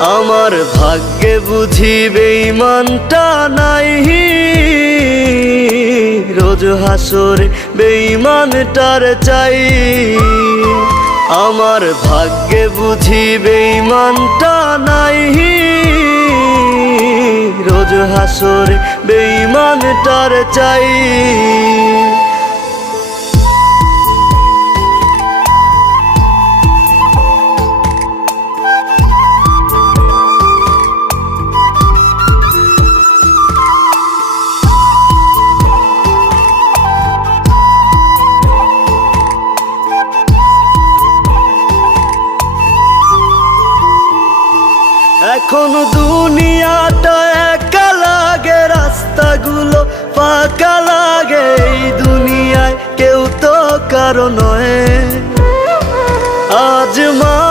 আমার ভাগ্যে বুঝি বেঈমানটা নাই, রোজ হাসরে বেঈমানটার চাই। আমার ভাগ্যে বুঝি বেঈমানটা নাই, রোজ হাসরে বেঈমানটার চাই। এখন দুনিয়াটা একা লাগে, রাস্তাগুলো ফাঁকা লাগে, এই দুনিয়ায় কেউ তো কারো নয়। আজ মা